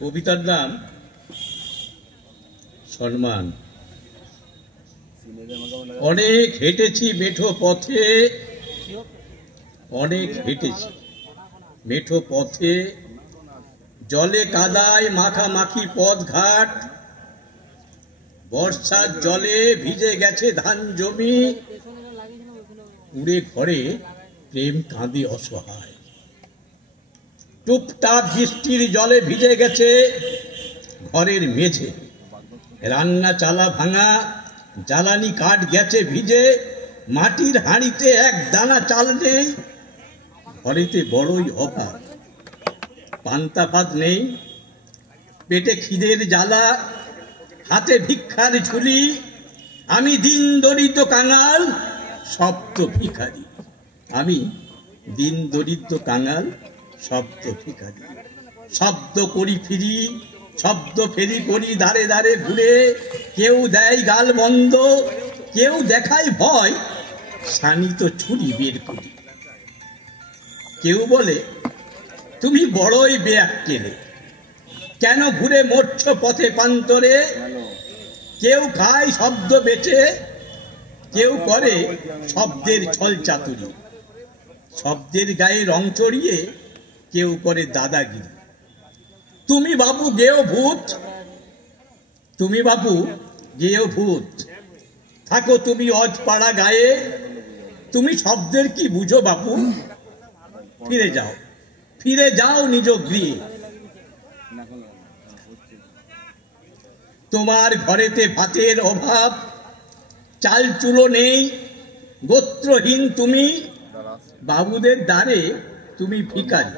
কবিতার নাম সম্মান। অনেক হেঁটেছি মেঠো পথে, অনেক হেঁটেছি মেঠো পথে, জলে কাদায় মাখামাখি পথঘাট, বর্ষার জলে ভিজে গেছে ধান জমি, উড়ে ঘরে প্রেম কাঁদে অসহায়। টুপটাপ বৃষ্টির জলে ভিজে গেছে ঘরের মেঝে, রান্না চালা ভাঙা, জ্বালানি কাঠ গেছে ভিজে, মাটির হাঁড়িতে এক দানা চাল নেই, ঘরেতে বড়ই অভাব, পান্তা ভাত নেই, পেটে খিদের জ্বালা, হাতে ভিক্ষার ঝুলি, আমি দিন দরিদ্র কাঙাল শব্দ ভিখারি, আমি দিন দরিদ্র কাঙাল শব্দ ভিখারি। শব্দ করি ফিরি, শব্দ ফেরি করি দাঁড়ে দাঁড়ে ঘুরে, কেউ দেয় গাল বন্ধ, কেউ দেখায় ভয়, শানিত ছুরি বের করি। কেউ বলে তুমি বড়ই বেয়াক্কেলে, কেন ঘুরে মরছ পথে প্রান্তরে। কেউ খায় শব্দ বেচে, কেউ করে শব্দের ছল চাতুরি, শব্দের গায়ে রং চড়িয়ে কেউ করে দাদাগিরি। তুমি বাবু গেও ভূত, তুমি বাবু গেও ভূত, থাকো তুমি অজপাড়া গায়ে, তুমি শব্দের কি বুঝো বাপু। ফিরে যাও, ফিরে যাও নিজ গৃহে, তোমার ঘরেতে ভাতের অভাব, চাল চুলো নেই, গোত্রহীন তুমি, বাবুদের দ্বারে তুমি ভিখারি।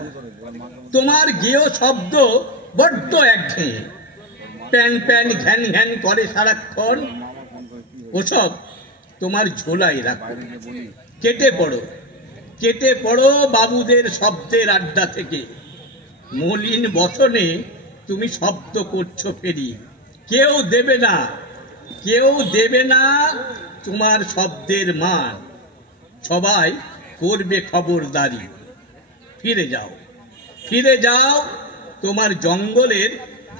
তোমার গেয় শব্দ বড্ড একঘেয়ে, প্যান প্যান ঘ্যান ঘ্যান করে সারাক্ষণ, ওসব তোমার ঝোলাই রাখো। কেটে পড়ো, কেটে পড়ো বাবুদের শব্দের আড্ডা থেকে, মলিন বসনে তুমি শব্দ করছো ফেরি। কেউ দেবে না, কেউ দেবে না তোমার শব্দের মান, সবাই করবে খবরদারি। ফিরে যাও, ফিরে যাও তোমার জঙ্গলের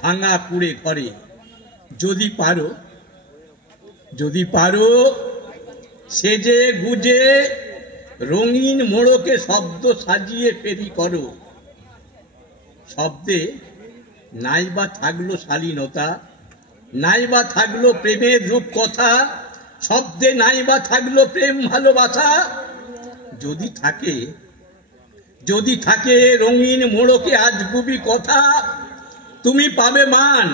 ভাঙা কুড়ে ঘরে, যদি পারো, যদি পারো সেজে গুজে রঙিন মোড়কে শব্দ সাজিয়ে ফেরি করো। শব্দে নাইবা থাকলো শালীনতা, নাইবা থাকলো প্রেমের রূপ কথা, শব্দে নাইবা থাকলো প্রেম ভালোবাসা, যদি থাকে, যদি থাকে রঙিন মোড়কে আজগুবি কথা, তুমি পাবে মান,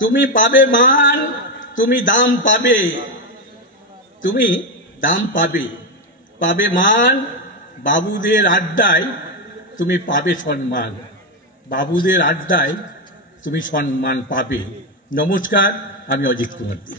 তুমি পাবে মান, তুমি দাম পাবে, তুমি দাম পাবে, পাবে মান, বাবুদের আড্ডায় তুমি পাবে সম্মান, বাবুদের আড্ডায় তুমি সম্মান পাবে। নমস্কার, আমি অজিত কুমার দে।